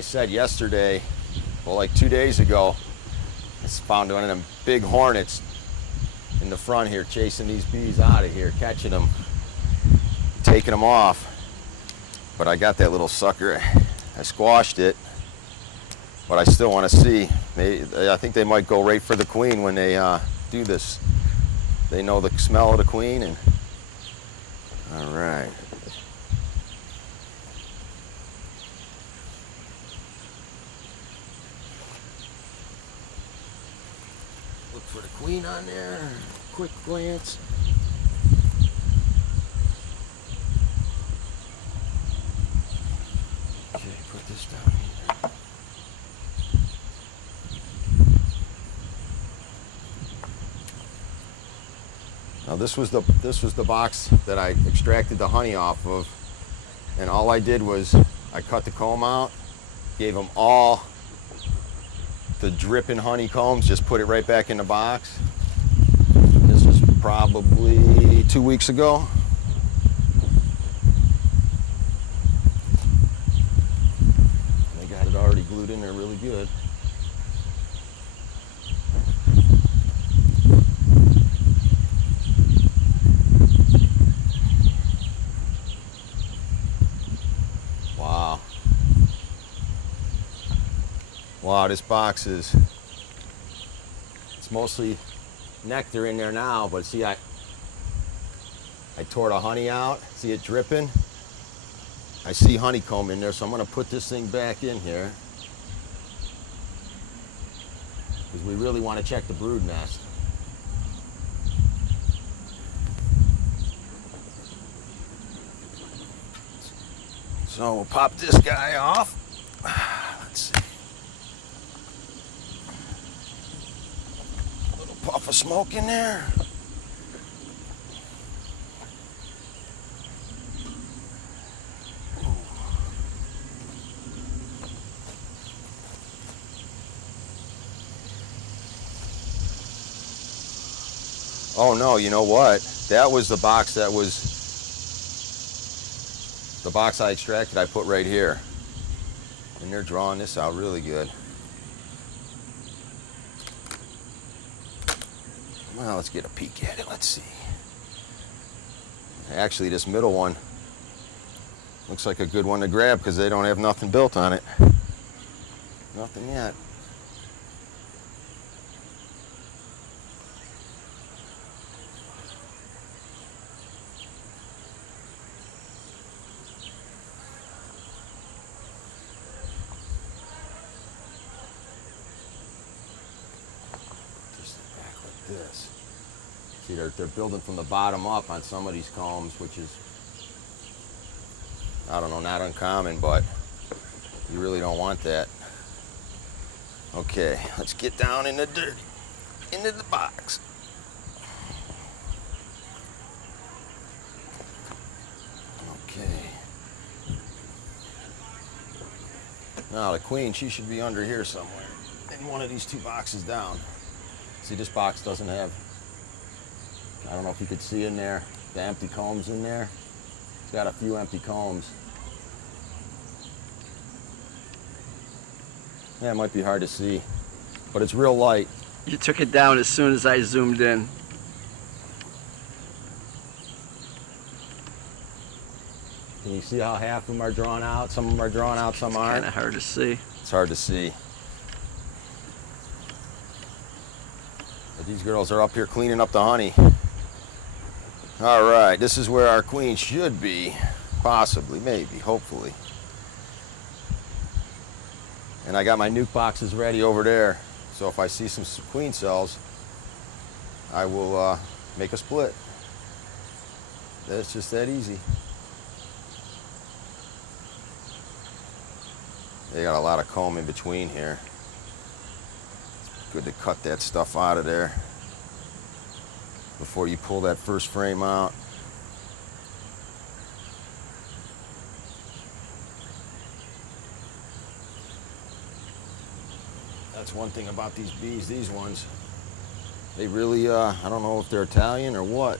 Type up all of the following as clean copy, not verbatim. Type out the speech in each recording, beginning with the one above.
I said yesterday, well, like 2 days ago, I found one of them big hornets in the front here, chasing these bees out of here, catching them, taking them off. But I got that little sucker. I squashed it, but I still want to see. I think they might go right for the queen when they do this. They know the smell of the queen. And all right. Look for the queen on there. Quick glance. Okay, put this down here. Now this was the box that I extracted the honey off of, and all I did was I cut the comb out, gave them all the dripping honeycombs, just put it right back in the box. This was probably 2 weeks ago. They got it already glued in there really good. Wow, this box it's mostly nectar in there now, but see, I tore the honey out. See it dripping? I see honeycomb in there, so I'm gonna put this thing back in here because we really want to check the brood nest. So we'll pop this guy off. Let's see. Puff of smoke in there. Oh no, you know what? That was the box I extracted, I put right here. And they're drawing this out really good. Well, let's get a peek at it. Let's see. Actually, this middle one looks like a good one to grab because they don't have nothing built on it. Nothing yet. This. See, they're building from the bottom up on some of these combs, which is, I don't know, not uncommon, but you really don't want that. Okay, let's get down in the dirt, into the box. Okay. Now the queen, she should be under here somewhere, in one of these two boxes down. See, this box doesn't have, I don't know if you could see in there, the empty combs in there. It's got a few empty combs. Yeah, it might be hard to see, but it's real light. You took it down as soon as I zoomed in. Can you see how half of them are drawn out? Some of them are drawn out, some aren't. Kind of hard to see. It's hard to see. But these girls are up here cleaning up the honey. All right, this is where our queen should be. Possibly, maybe, hopefully. And I got my nuke boxes ready over there. So if I see some queen cells, I will make a split. It's just that easy. They got a lot of comb in between here. It's good to cut that stuff out of there before you pull that first frame out. That's one thing about these bees, these ones. They really, I don't know if they're Italian or what,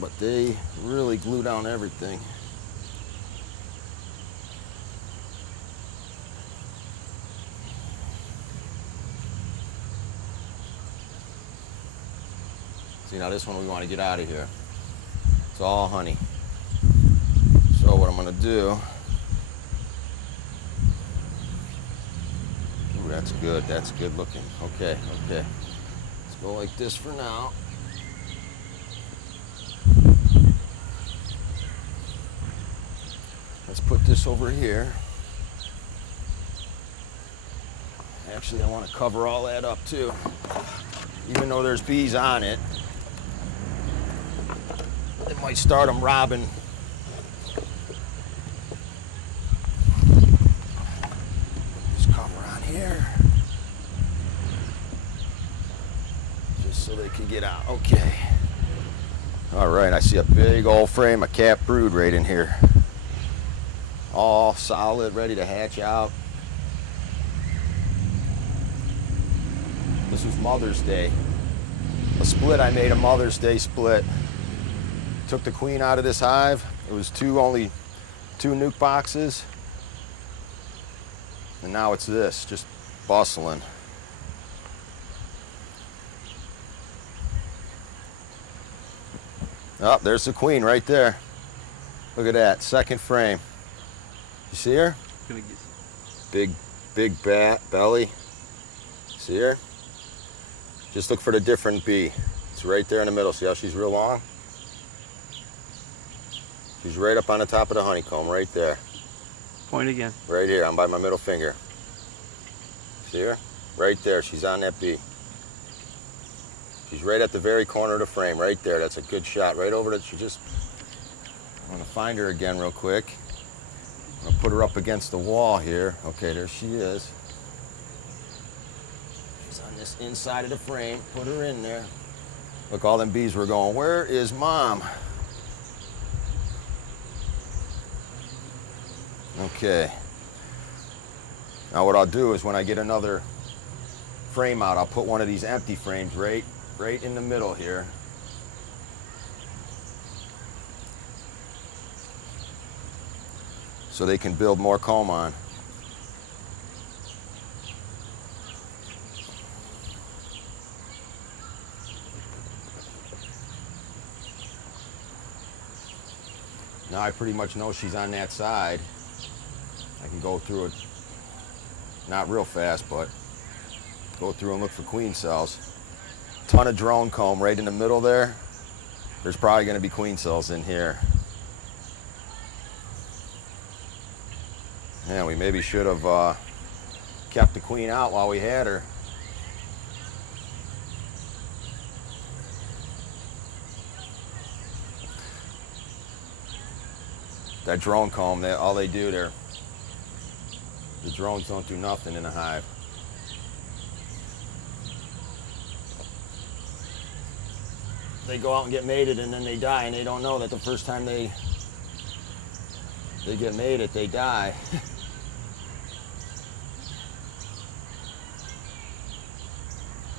but they really glue down everything. See, now this one we want to get out of here. It's all honey. So what I'm going to do, ooh, that's good looking. Okay, let's go like this for now. Let's put this over here. Actually, I want to cover all that up too. Even though there's bees on it, it might start them robbing. Just cover on here. Just so they can get out. Okay. All right, I see a big old frame of cat brood right in here. All solid, ready to hatch out. This was Mother's Day. A split I made, a Mother's Day split. Took the queen out of this hive. It was only two nuke boxes. And now it's this, just bustling. Oh, there's the queen right there. Look at that, second frame. You see her? Big belly. See her? Just look for the different bee. It's right there in the middle. See how she's real long? She's right up on the top of the honeycomb, right there. Point again. Right here, I'm by my middle finger. See her? Right there, she's on that bee. She's right at the very corner of the frame, right there. That's a good shot. Right over it. I'm gonna find her again real quick. I'm gonna put her up against the wall here. Okay, there she is. She's on this inside of the frame. Put her in there. Look, all them bees were going, where is Mom? Okay. Now what I'll do is when I get another frame out, I'll put one of these empty frames right in the middle here. So they can build more comb on. Now I pretty much know she's on that side. I can go through it, not real fast, but go through and look for queen cells. Ton of drone comb right in the middle there. There's probably going to be queen cells in here. Yeah, we maybe should have kept the queen out while we had her. That drone comb, all they do there, the drones don't do nothing in a hive. They go out and get mated and then they die, and they don't know that the first time they get mated, they die.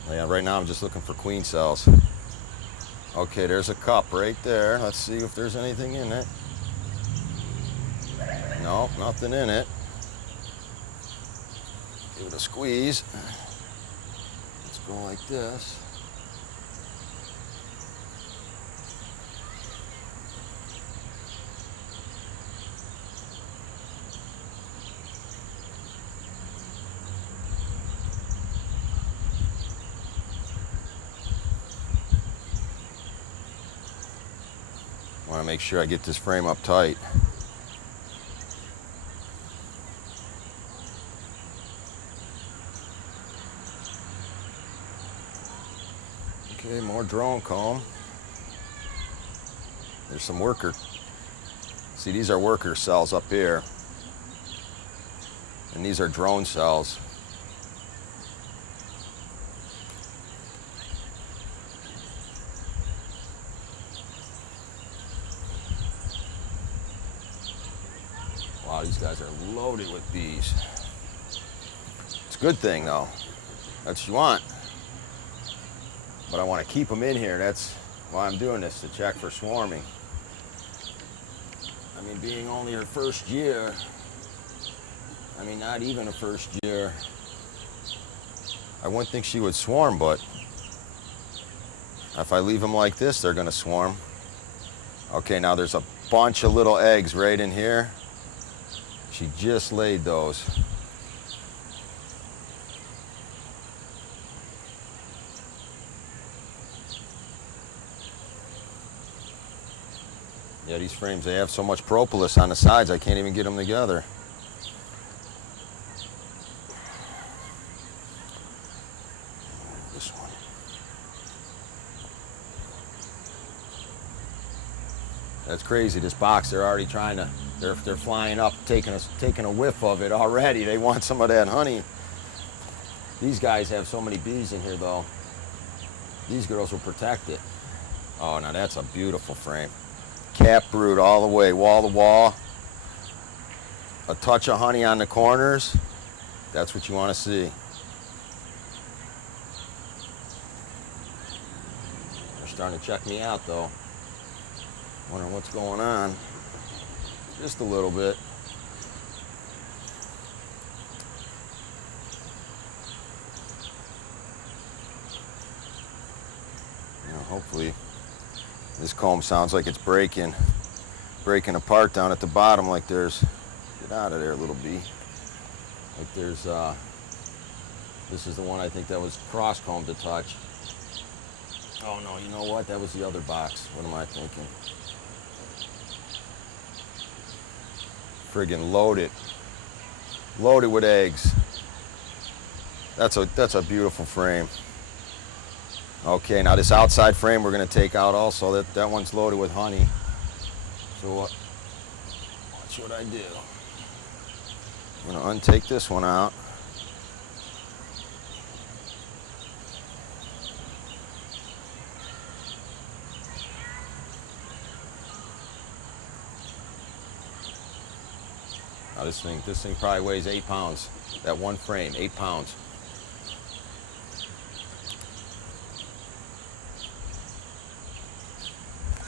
Yeah, right now I'm just looking for queen cells. Okay, there's a cup right there. Let's see if there's anything in it. No, nothing in it. Give it a squeeze. Let's go like this. I want to make sure I get this frame up tight. Okay, more drone comb. There's some worker. See, these are worker cells up here. And these are drone cells. Wow, these guys are loaded with bees. It's a good thing though. That's what you want. But I want to keep them in here. That's why I'm doing this, to check for swarming. I mean, being only her first year, I mean, not even a first year, I wouldn't think she would swarm, but If I leave them like this, they're gonna swarm. Okay, now there's a bunch of little eggs right in here. She just laid those. Yeah, these frames, they have so much propolis on the sides, I can't even get them together. This one. That's crazy, this box, they're already trying to, they're flying up, taking a whiff of it already. They want some of that honey. These guys have so many bees in here though. These girls will protect it. Oh, now that's a beautiful frame. Cap brood all the way, wall to wall. A touch of honey on the corners. That's what you want to see. They're starting to check me out though. Wondering what's going on. Just a little bit. You know, hopefully this comb sounds like it's breaking apart down at the bottom, like there's, get out of there, little bee. Like there's, this is the one I think that was cross combed to touch. Oh no, you know what? That was the other box. What am I thinking? Friggin' loaded with eggs. That's a beautiful frame. Okay, now this outside frame we're gonna take out also. That one's loaded with honey. So watch what I do. I'm gonna untake this one out. Now this thing probably weighs 8 pounds. That one frame, 8 pounds.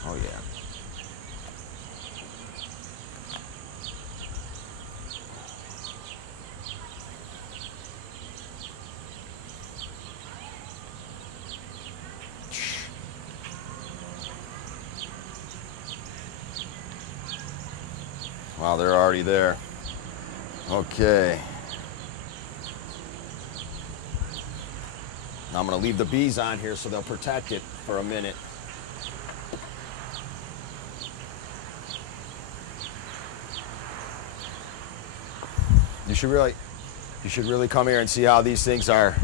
Oh yeah. Wow, they're already there. Okay. Now I'm going to leave the bees on here so they'll protect it for a minute. You should really come here and see how these things are.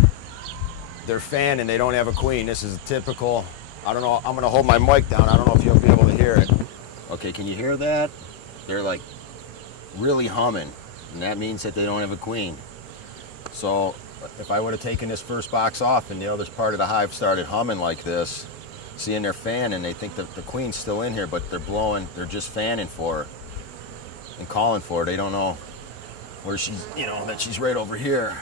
They're fanning, they don't have a queen. This is a typical, I don't know, I'm gonna hold my mic down. I don't know if you'll be able to hear it. Okay, can you hear that? They're like really humming, and that means that they don't have a queen. So if I would have taken this first box off and the other part of the hive started humming like this, seeing they're fanning, they think that the queen's still in here, but they're just fanning for her and calling for her. They don't know where she's, that she's right over here.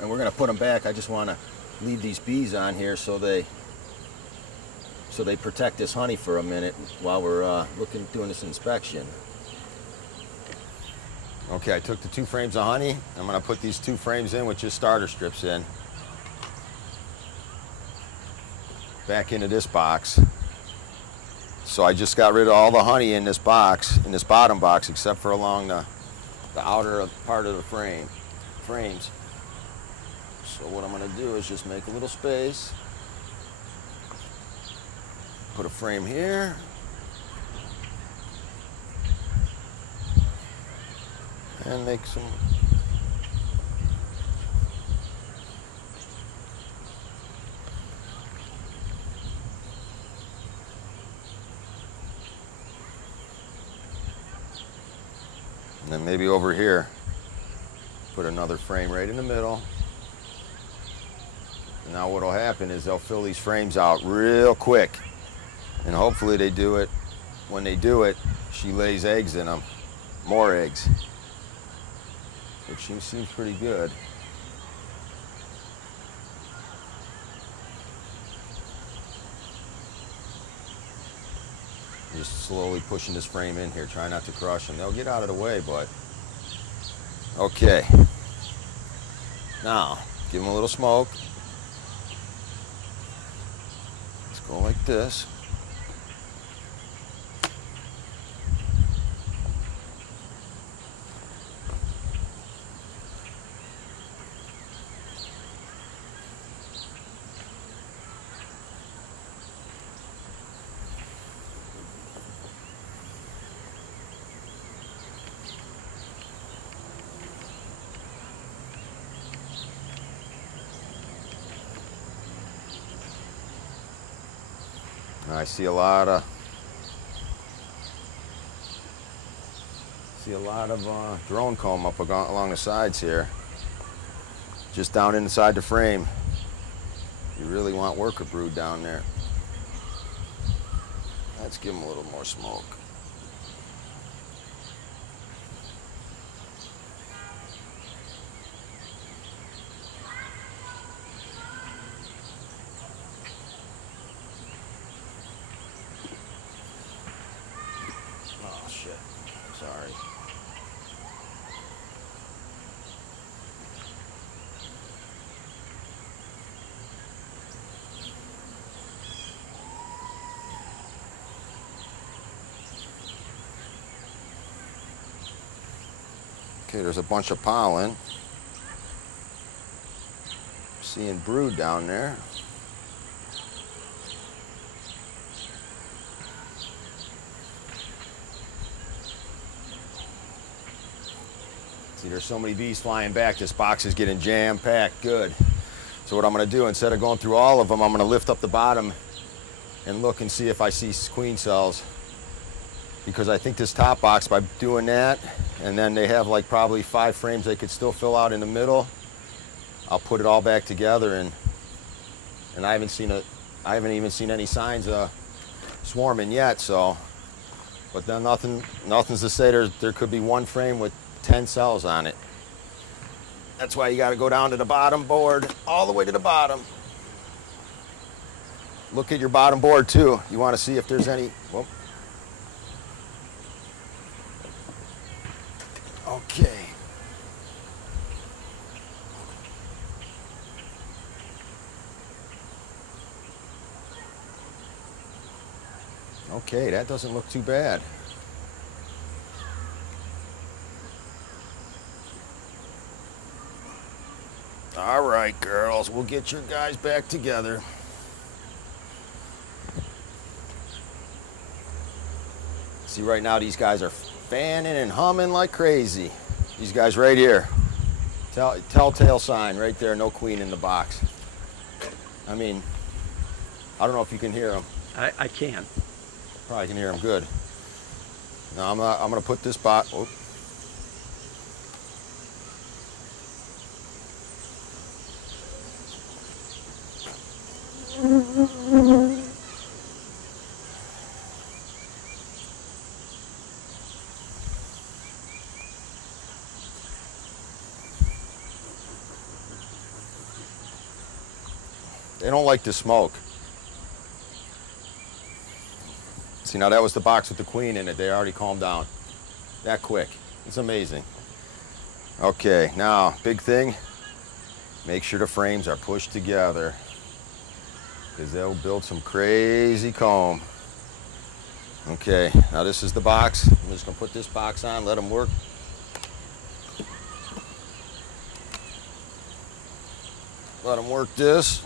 And we're gonna put them back. I just wanna leave these bees on here so they protect this honey for a minute while we're doing this inspection. Okay, I took the 2 frames of honey. I'm gonna put these 2 frames in with just starter strips in. Back into this box. So I just got rid of all the honey in this box, in this bottom box, except for along the outer part of the frames. So what I'm going to do is just make a little space, put a frame here, and make some. And then maybe over here, put another frame right in the middle. And now what'll happen is they'll fill these frames out real quick. And hopefully they do it. When they do it, she lays eggs in them. More eggs. Which seems pretty good. Just slowly pushing this frame in here, try not to crush them. They'll get out of the way, but okay. Now, give them a little smoke. Let's Go like this. I see a lot of drone comb up along the sides here, just down inside the frame. You really want worker brood down there. Let's give them a little more smoke. Oh shit, sorry. Okay, there's a bunch of pollen. Seeing brood down there. See, there's so many bees flying back, this box is getting jam-packed good. So what I'm gonna do, instead of going through all of them, I'm gonna lift up the bottom and look and see if I see queen cells. Because I think this top box, by doing that, and then they have like probably 5 frames they could still fill out in the middle, I'll put it all back together, and I haven't even seen any signs of swarming yet, so. But then nothing's to say there could be 1 frame with 10 cells on it. That's why you gotta go down to the bottom board, all the way to the bottom. Look at your bottom board too. You wanna see if there's any, whoop. Okay. Okay, that doesn't look too bad. All right, girls, we'll get your guys back together. See, right now these guys are fanning and humming like crazy. These guys right here. Telltale sign right there, no queen in the box. I mean, I don't know if you can hear them. I can. Probably can hear them good. Now I'm gonna put this bot. Oh. They don't like the smoke. See, now that was the box with the queen in it. They already calmed down. That quick. It's amazing. Okay, now, big thing. Make sure the frames are pushed together, because they'll build some crazy comb. Okay, now this is the box. I'm just gonna put this box on, let them work. Let them work this.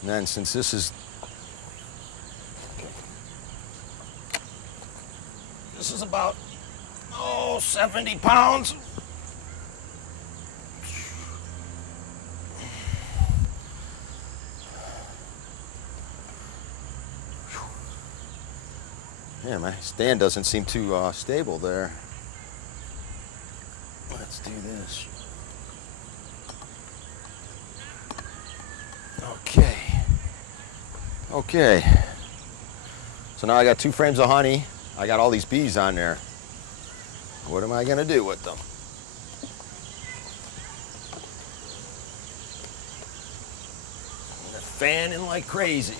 And then since this is about 70 pounds. Yeah, my stand doesn't seem too stable there. Let's do this. Okay. Okay. So now I got 2 frames of honey. I got all these bees on there. What am I gonna do with them? They're fanning like crazy.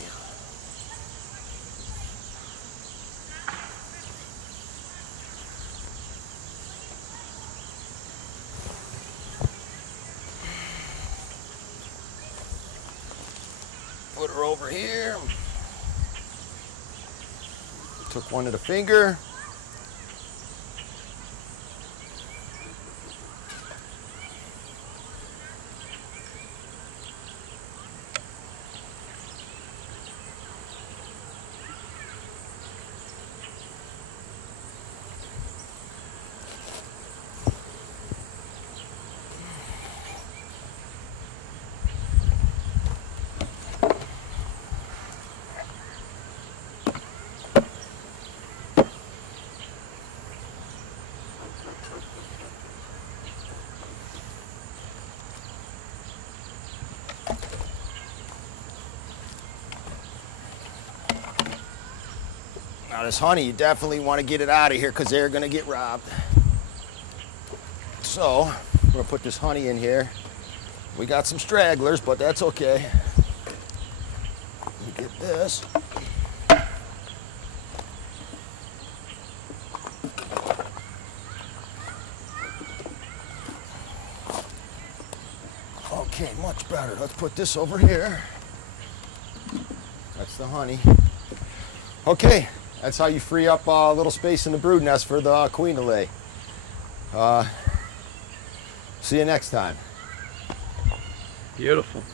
over here. Took one to the finger. Now this honey, you definitely want to get it out of here because they're going to get robbed. So, we're going to put this honey in here. We got some stragglers, but that's okay. Let me get this. Okay, much better. Let's put this over here. That's the honey. Okay. That's how you free up a little space in the brood nest for the queen to lay. See you next time. Beautiful.